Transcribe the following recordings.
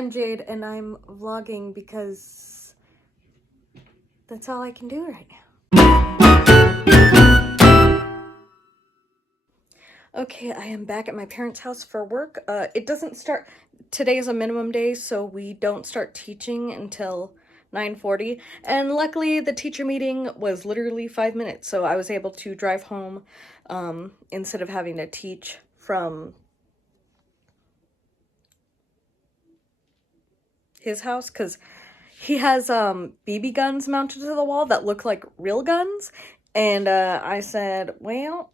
I'm Jade and I'm vlogging because that's all I can do right now. Okay, I am back at my parents' house for work. It doesn't start, today is a minimum day, so we don't start teaching until 9:40. And luckily the teacher meeting was literally 5 minutes, so I was able to drive home instead of having to teach from his house, because he has BB guns mounted to the wall that look like real guns. And I said, well,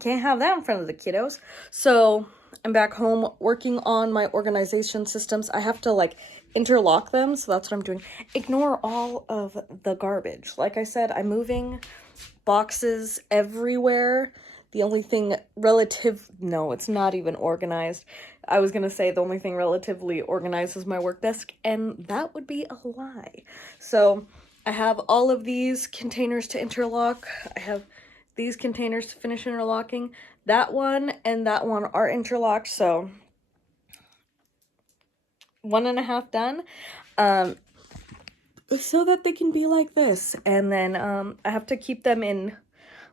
can't have that in front of the kiddos. So I'm back home working on my organization systems. I have to like interlock them, so that's what I'm doing. Ignore all of the garbage. Like I said, I'm moving boxes everywhere. The only thing no, it's not even organized. I was gonna say the only thing relatively organized is my work desk, and that would be a lie. So I have all of these containers to interlock. I have these containers to finish interlocking. That one and that one are interlocked, so 1.5 done. So that they can be like this. And then I have to keep them in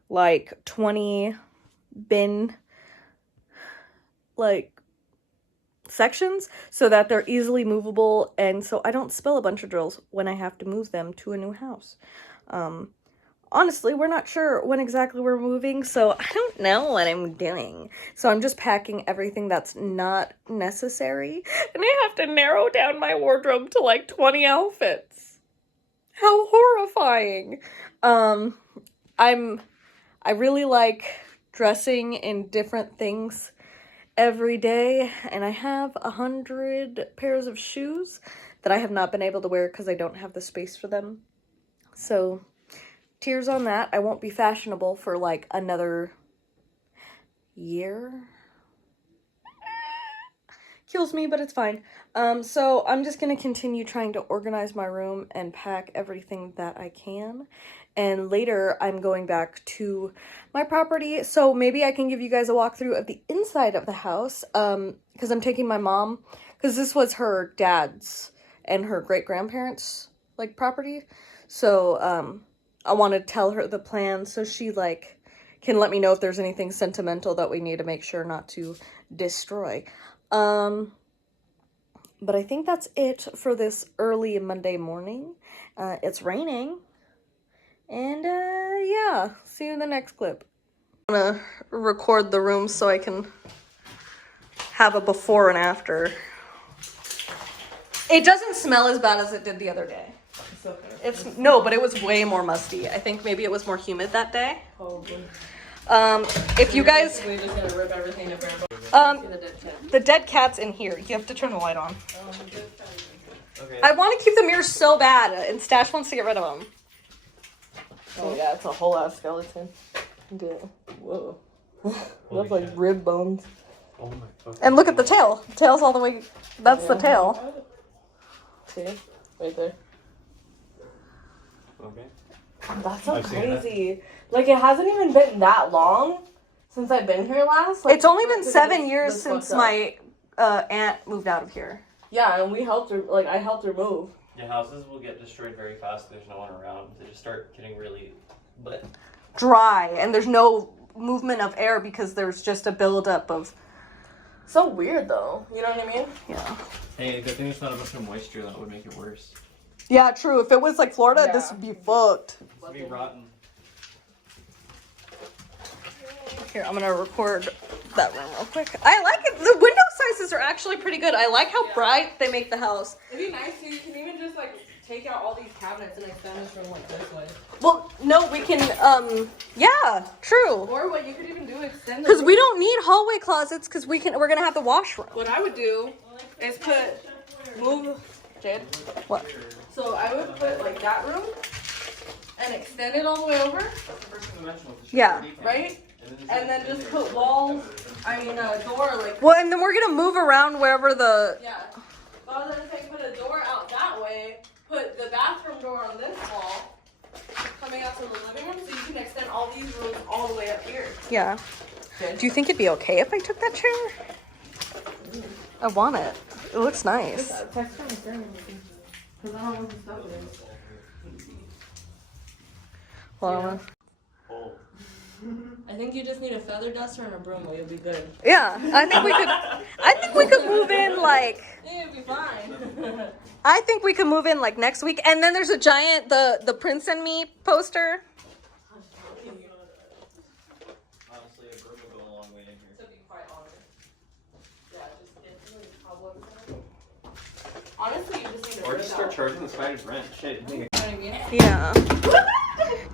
like 20 bin like sections so that they're easily movable, and so I don't spill a bunch of drills when I have to move them to a new house. Honestly, we're not sure when exactly we're moving, so I don't know what I'm doing. So I'm just packing everything that's not necessary, and I have to narrow down my wardrobe to like 20 outfits. How horrifying. I really like dressing in different things every day, and I have 100 pairs of shoes that I have not been able to wear because I don't have the space for them. So tears on that. I won't be fashionable for like another year. Kills me, but it's fine. So I'm just gonna continue trying to organize my room and pack everything that I can. And later I'm going back to my property, so maybe I can give you guys a walkthrough of the inside of the house, because I'm taking my mom, because this was her dad's and her great-grandparents' like property. So I want to tell her the plan so she like can let me know if there's anything sentimental that we need to make sure not to destroy. But I think that's it for this early Monday morning. It's raining. And yeah, see you in the next clip. I'm gonna record the room so I can have a before and after. It doesn't smell as bad as it did the other day. It's okay. No, but it was way more musty. I think maybe it was more humid that day. Probably. If you guys, We're just gonna rip everything up. the dead cat's in here. You have to turn the light on. Okay. I want to keep the mirrors so bad, and Stash wants to get rid of them. Oh yeah, it's a whole ass skeleton. Yeah. Whoa. Holy That's like shit. rib bones. Oh my fucking And look at the tail. The tail's all the way. That's the tail. See? Right there. Okay. That's so I've seen that. crazy. Like, it hasn't even been that long since I've been here last. Like, It's only been to 7 this- years this since fucked up. my aunt moved out of here. Yeah, and we helped her. Like, I helped her move. Your houses will get destroyed very fast if there's no one around. They just start getting really Dry, and there's no movement of air because there's just a buildup of. So weird, though. You know what I mean? Yeah. Hey, the good thing it's not a bunch of moisture that would make it worse. Yeah, true. If it was like Florida, Yeah. this would be fucked. It's gonna be rotten. Here, I'm gonna record that room real quick. I like it. The window sizes are actually pretty good. I like how bright they make the house. It'd be nice so you can even just, like, take out all these cabinets and extend this room, like, this way. Well, no, we can, yeah, true. Or what you could even do is extend the Because we don't need hallway closets because we're gonna have the washroom. What I would do is move, Jade. What? So I would put like that room and extend it all the way over, Yeah. right? And then just put walls, a door like, Well, and then we're gonna move around wherever the. yeah. But I was gonna say put a door out that way, put the bathroom door on this wall, coming out to the living room, so you can extend all these rooms all the way up here. Yeah. Okay. Do you think it'd be okay if I took that chair? I want it. It looks nice. Text her and say anything. Because I don't know what the stuff is. Hold on. I think you just need a feather duster and a broom, or you'll be good. Yeah, I think we could move in like. Yeah, you'll be fine. I think we could move in like next week, and then there's a giant the Prince and Me poster. Honestly, a broom would go a long way in here. To be quite honest. Yeah, just get really cobwebs in it. Honestly, you just need to Or just start charging the spider's rent. Shit, you think You know what I mean? Yeah.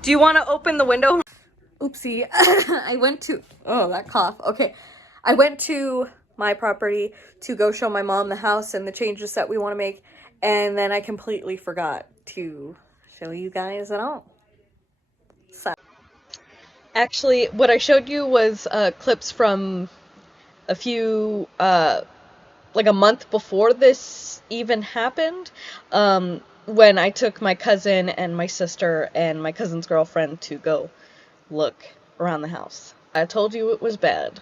Do you want to open the window? Oopsie. I went to. Oh, that cough. Okay. I went to my property to go show my mom the house and the changes that we want to make, and then I completely forgot to show you guys at all. So, actually, what I showed you was clips from a few, like a month before this even happened, when I took my cousin and my sister and my cousin's girlfriend to go look around the house. I told you it was bad.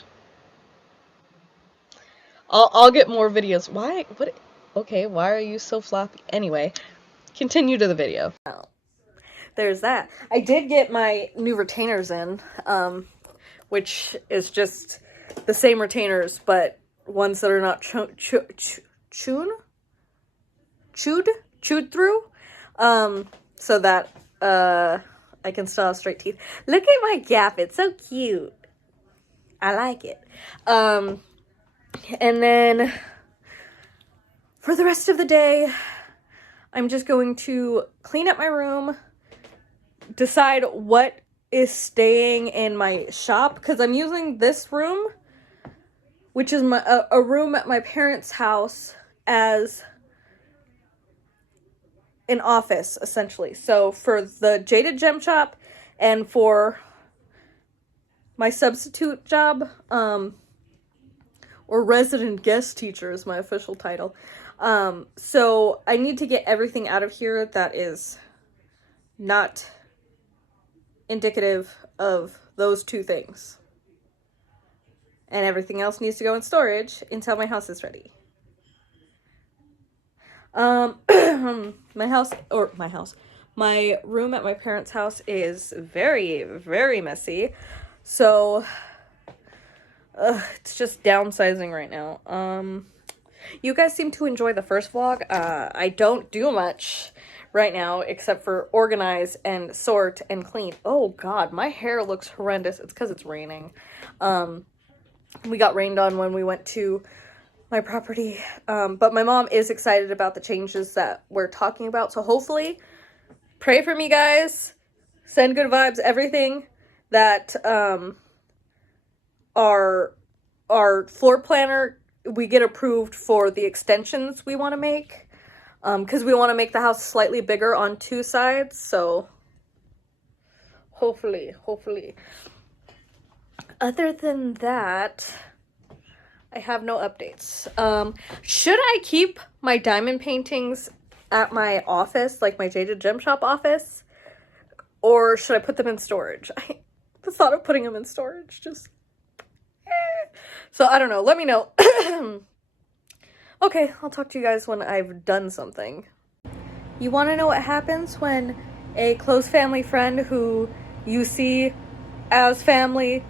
I'll get more videos. Why? What? Okay, why are you so floppy? Anyway, continue to the video. There's that. I did get my new retainers in, which is just the same retainers, but ones that are not chewed through, so that I can still have straight teeth. Look at my gap, it's so cute. I like it. And then for the rest of the day, I'm just going to clean up my room, decide what is staying in my shop, because I'm using this room, which is a room at my parents' house, as an office, essentially. So for the Jaded Gem shop and for my substitute job, or resident guest teacher is my official title. So I need to get everything out of here that is not indicative of those two things. And everything else needs to go in storage until my house is ready. My room at my parents' house is very, very messy. So, it's just downsizing right now. You guys seem to enjoy the first vlog. I don't do much right now except for organize and sort and clean. Oh god, my hair looks horrendous. It's because it's raining. We got rained on when we went to my property. But my mom is excited about the changes that we're talking about. So hopefully, pray for me, guys. Send good vibes. Everything that our floor planner, we get approved for the extensions we want to make. Because we want to make the house slightly bigger on two sides. So hopefully. Other than that, I have no updates. Should I keep my diamond paintings at my office, like my Jaded Gem Shop office? Or should I put them in storage? The thought of putting them in storage just... So, I don't know. Let me know. Okay, I'll talk to you guys when I've done something. You want to know what happens when a close family friend who you see as family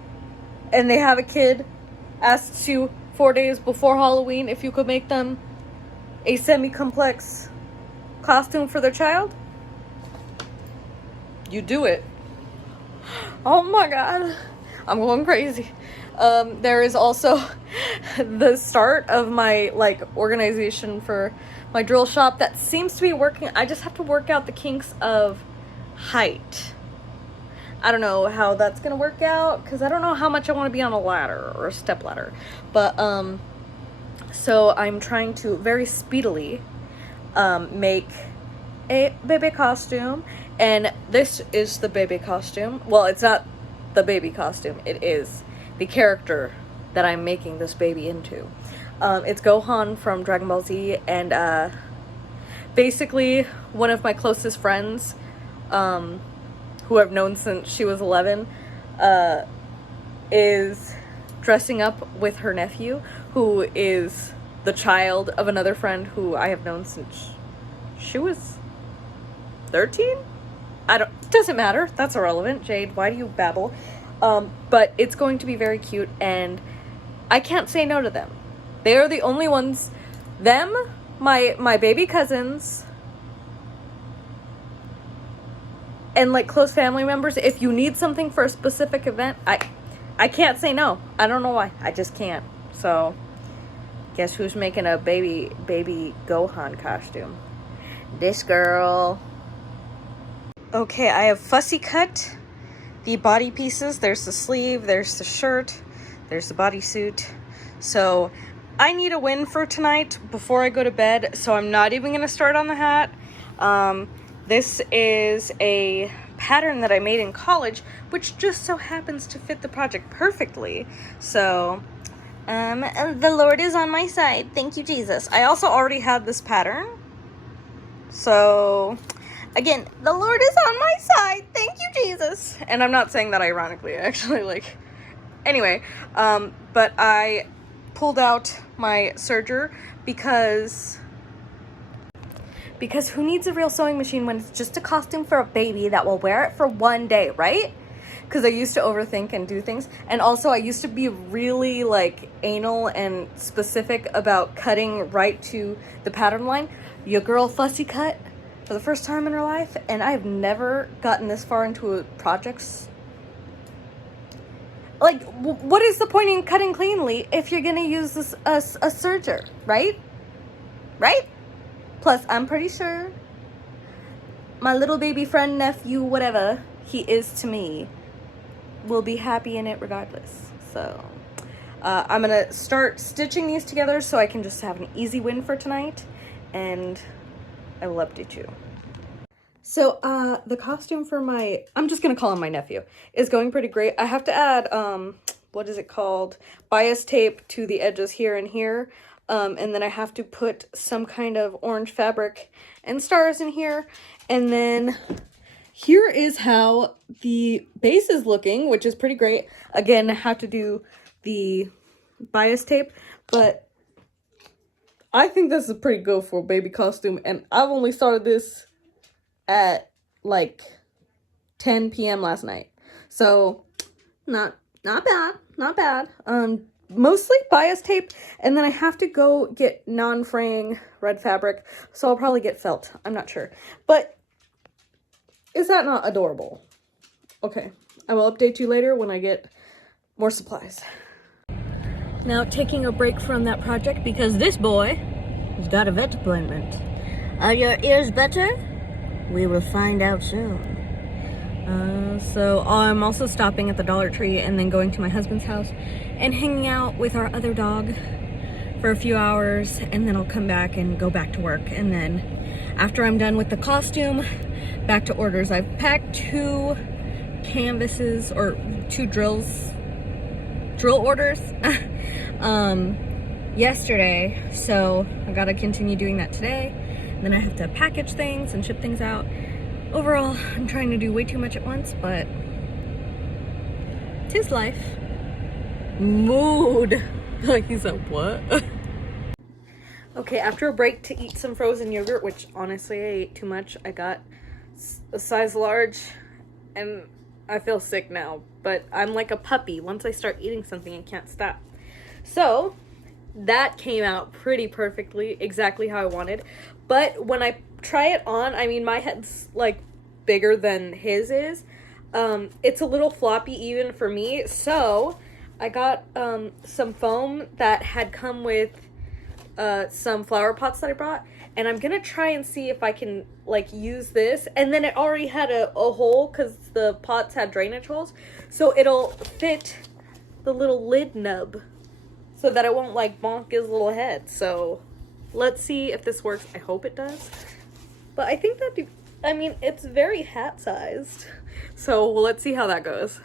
and they have a kid asks you 4 days before Halloween if you could make them a semi-complex costume for their child? You do it. Oh my god. I'm going crazy. There is also the start of my, organization for my drill shop that seems to be working. I just have to work out the kinks of height. I don't know how that's gonna work out, because I don't know how much I want to be on a ladder or a step ladder. But, so I'm trying to very speedily, make a baby costume. And this is the baby costume. Well, it's not the baby costume. It is the character that I'm making this baby into. It's Gohan from Dragon Ball Z, and basically one of my closest friends, who I've known since she was 11, is dressing up with her nephew, who is the child of another friend who I have known since she was 13? It doesn't matter. That's irrelevant. Jade, why do you babble? But it's going to be very cute, and I can't say no to them. They are the only ones, them, my baby cousins, and like close family members. If you need something for a specific event, I can't say no. I don't know why. I just can't. So, guess who's making a baby Gohan costume? This girl. Okay, I have fussy cut the body pieces. There's the sleeve, there's the shirt, there's the bodysuit. So I need a win for tonight before I go to bed, so I'm not even gonna start on the hat. This is a pattern that I made in college, which just so happens to fit the project perfectly. So the Lord is on my side. Thank you, Jesus. I also already had this pattern. So again, the Lord is on my side. Thank you, Jesus. And I'm not saying that ironically, actually, like, anyway, but I pulled out my serger because who needs a real sewing machine when it's just a costume for a baby that will wear it for one day, right? Because I used to overthink and do things. And also I used to be really like anal and specific about cutting right to the pattern line. Your girl fussy cut for the first time in her life, and I've never gotten this far into a projects. Like, what is the point in cutting cleanly if you're gonna use this a serger, right? Right? Plus, I'm pretty sure my little baby friend, nephew, whatever he is to me, will be happy in it regardless. So, I'm gonna start stitching these together so I can just have an easy win for tonight, and I will update you. So, the costume for I'm just gonna call him my nephew, is going pretty great. I have to add, what is it called? Bias tape to the edges here and here. And then I have to put some kind of orange fabric and stars in here. And then here is how the base is looking, which is pretty great. Again, I have to do the bias tape, but I think this is pretty good for a baby costume. And I've only started this at like 10 p.m. last night. So not bad. Mostly bias tape, and then I have to go get non-fraying red fabric, so I'll probably get felt. I'm not sure. But is that not adorable? Okay, I will update you later when I get more supplies. Now taking a break from that project because this boy has got a vet appointment. Are your ears better? We will find out soon. So I'm also stopping at the Dollar Tree and then going to my husband's house and hanging out with our other dog for a few hours, and then I'll come back and go back to work. And then after I'm done with the costume, back to orders. I've packed 2 canvases or 2 drill orders yesterday, so I gotta continue doing that today. And then I have to package things and ship things out. Overall, I'm trying to do way too much at once, but 'tis life. Mood. Like, he said, what? Okay, after a break to eat some frozen yogurt, which honestly I ate too much. I got a size large and I feel sick now, but I'm like a puppy. Once I start eating something, I can't stop. So that came out pretty perfectly, exactly how I wanted. But when I try it on, I mean, my head's like bigger than his is. It's a little floppy even for me. So I got some foam that had come with some flower pots that I brought, and I'm gonna try and see if I can like use this. And then it already had a hole because the pots had drainage holes, so it'll fit the little lid nub so that it won't like bonk his little head. So let's see if this works. I hope it does, but I think I mean, it's very hat sized, so let's see how that goes.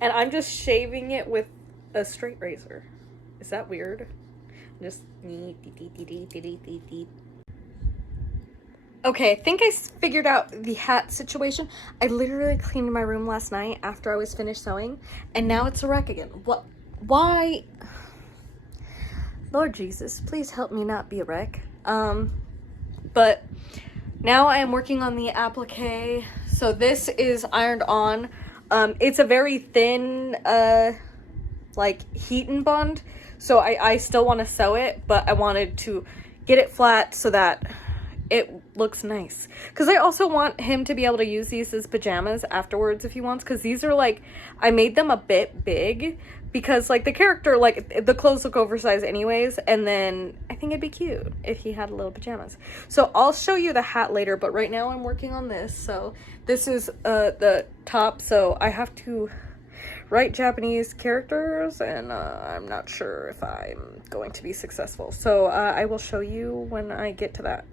And I'm just shaving it with a straight razor. Is that weird? Just okay, I think I figured out the hat situation. I literally cleaned my room last night after I was finished sewing, and now it's a wreck again. What? Why? Lord Jesus, please help me not be a wreck. But now I am working on the applique. So this is ironed on. It's a very thin, like heat and bond. So I still want to sew it, but I wanted to get it flat so that it looks nice. Because I also want him to be able to use these as pajamas afterwards if he wants. Because these are like, I made them a bit big. Because like the character, like the clothes look oversized anyways. And then I think it'd be cute if he had little pajamas. So I'll show you the hat later. But right now I'm working on this. So this is the top. So I have to write Japanese characters, and I'm not sure if I'm going to be successful. So I will show you when I get to that.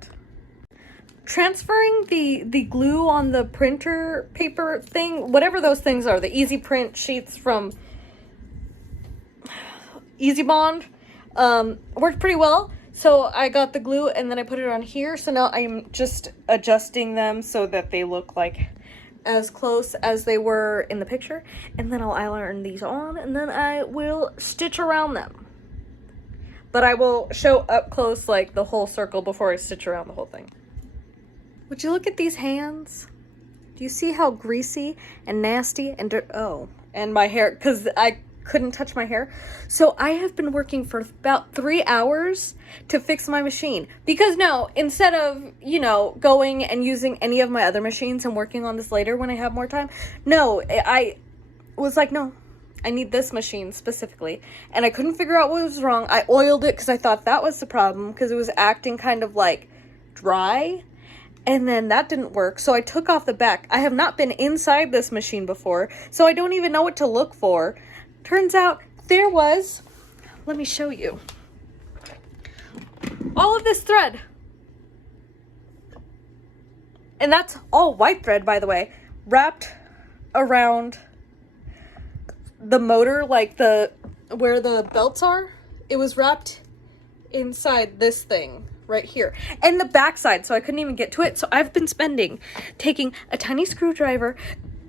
Transferring the glue on the printer paper thing, whatever those things are, the easy print sheets from Easy Bond, worked pretty well. So I got the glue and then I put it on here. So now I'm just adjusting them so that they look like as close as they were in the picture, and then I'll iron these on, and then I will stitch around them. But I will show up close like the whole circle before I stitch around the whole thing. Would you look at these hands? Do you see how greasy and nasty and and my hair, because I couldn't touch my hair. So I have been working for about 3 hours to fix my machine. Because no, instead of, you know, going and using any of my other machines and working on this later when I have more time, no, I was like, no, I need this machine specifically. And I couldn't figure out what was wrong. I oiled it because I thought that was the problem, because it was acting kind of like dry. And then that didn't work, so I took off the back. I have not been inside this machine before, so I don't even know what to look for. Turns out there was, let me show you, all of this thread. And that's all white thread, by the way, wrapped around the motor, like where the belts are. It was wrapped inside this thing right here, and the backside, so I couldn't even get to it. So I've been taking a tiny screwdriver,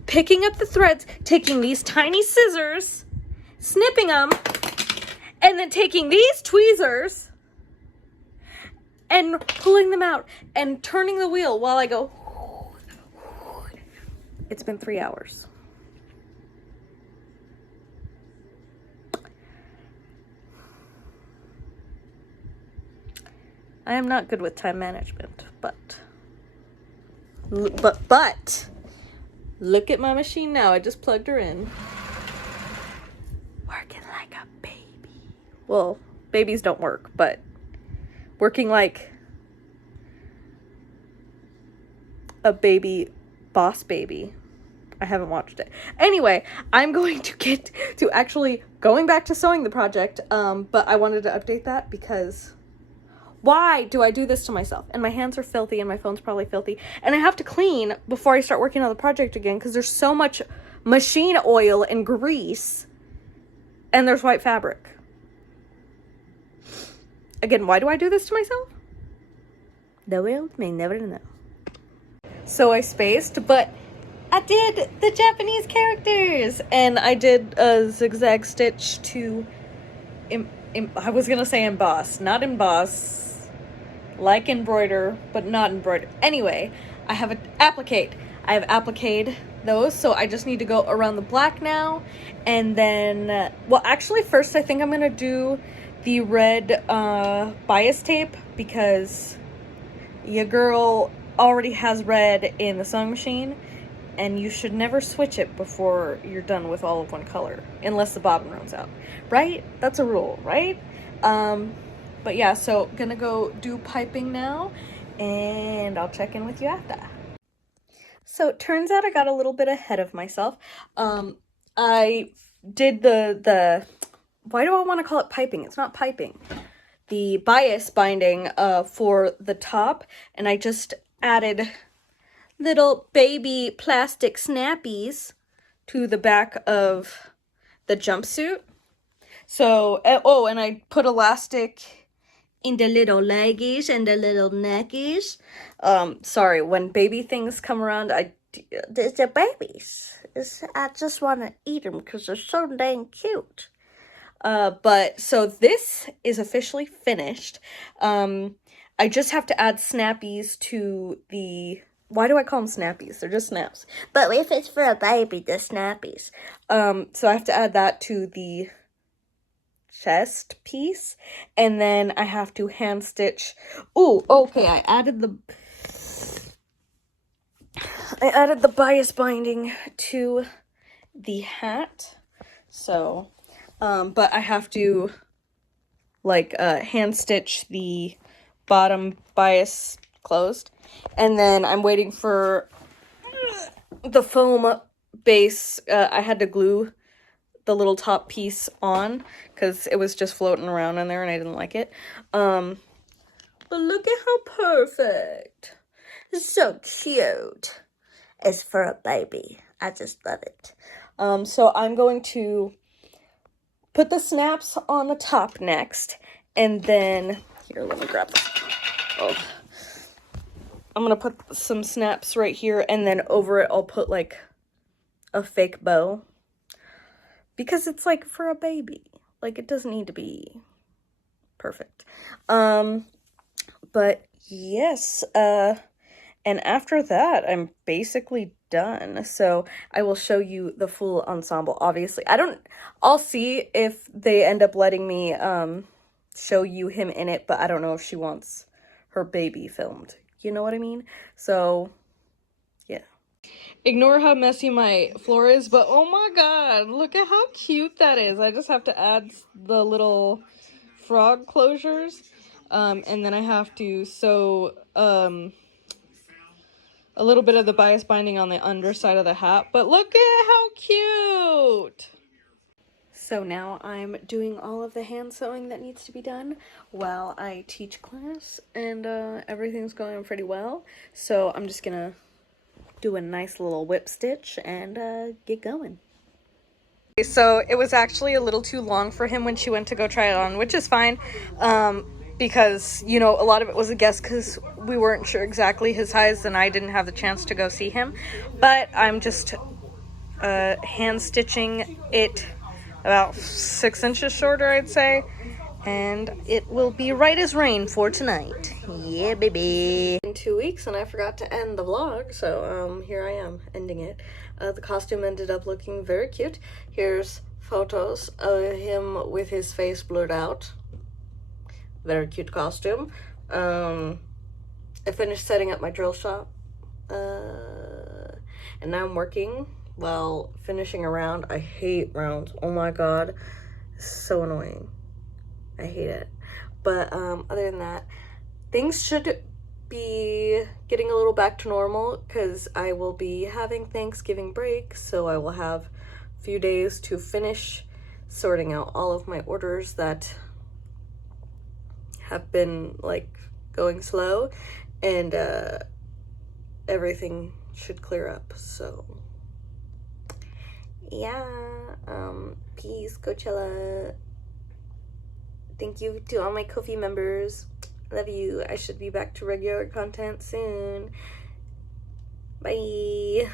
picking up the threads, taking these tiny scissors, snipping them, and then taking these tweezers and pulling them out and turning the wheel while I go. It's been 3 hours. I am not good with time management, but look at my machine now. I just plugged her in. Working like a baby. Well, babies don't work, but working like a baby, boss baby. I haven't watched it. Anyway, I'm going to get to actually going back to sewing the project, but I wanted to update that because why do I do this to myself? And my hands are filthy and my phone's probably filthy. And I have to clean before I start working on the project again because there's so much machine oil and grease. And there's white fabric. Again, why do I do this to myself? The world may never know. So I spaced, but I did the Japanese characters. And I did a zigzag stitch to, I was going to say emboss, not emboss. Like embroider, but not embroider. Anyway, I have appliqued. I have appliqued those, so I just need to go around the black now. And then, well, actually, first I think I'm going to do the red bias tape because your girl already has red in the sewing machine. And you should never switch it before you're done with all of one color, unless the bobbin runs out. Right? That's a rule, right? But yeah, so gonna go do piping now, and I'll check in with you after. So it turns out I got a little bit ahead of myself. I did the why do I want to call it piping? It's not piping. The bias binding for the top, and I just added little baby plastic snappies to the back of the jumpsuit. So, oh, and I put elastic in the little leggies and the little neckies. Sorry, when baby things come around, they're babies. I just want to eat them because they're so dang cute. But so this is officially finished. I just have to add snappies to the, why do I call them snappies? They're just snaps. But if it's for a baby, the snappies. So I have to add that to the chest piece, and then I have to hand stitch. Oh, okay, I added the bias binding to the hat. So, but I have to like hand stitch the bottom bias closed, and then I'm waiting for the foam base. I had to glue the little top piece on because it was just floating around in there and I didn't like it. But look at how perfect. It's so cute. It's for a baby. I just love it. So I'm going to put the snaps on the top next, and then here, let me grab this. Oh. I'm gonna put some snaps right here, and then over it I'll put like a fake bow, because it's like for a baby. Like, it doesn't need to be perfect. But yes, and after that, I'm basically done. So I will show you the full ensemble. Obviously, I'll see if they end up letting me, show you him in it, but I don't know if she wants her baby filmed. You know what I mean? So, yeah. Ignore how messy my floor is, but oh my god, look at how cute that is. I just have to add the little frog closures, and then I have to sew, a little bit of the bias binding on the underside of the hat, but look at how cute! So now I'm doing all of the hand sewing that needs to be done while I teach class, and everything's going pretty well. So I'm just gonna do a nice little whip stitch and get going. So it was actually a little too long for him when she went to go try it on, which is fine, because, you know, a lot of it was a guess because we weren't sure exactly his size and I didn't have the chance to go see him. But I'm just hand stitching it about 6 inches shorter, I'd say, and it will be right as rain for tonight. Yeah, baby. In 2 weeks, and I forgot to end the vlog, so here I am ending it. The costume ended up looking very cute. Here's photos of him with his face blurred out. Very cute costume. I finished setting up my drill shop, and now I'm working while finishing a round. I hate rounds. Oh my god, it's so annoying. I hate it. But other than that, things should be getting a little back to normal because I will be having Thanksgiving break, so I will have a few days to finish sorting out all of my orders that have been like going slow, and everything should clear up. So yeah, peace, Coachella. Thank you to all my Ko-fi members. Love you. I should be back to regular content soon. Bye.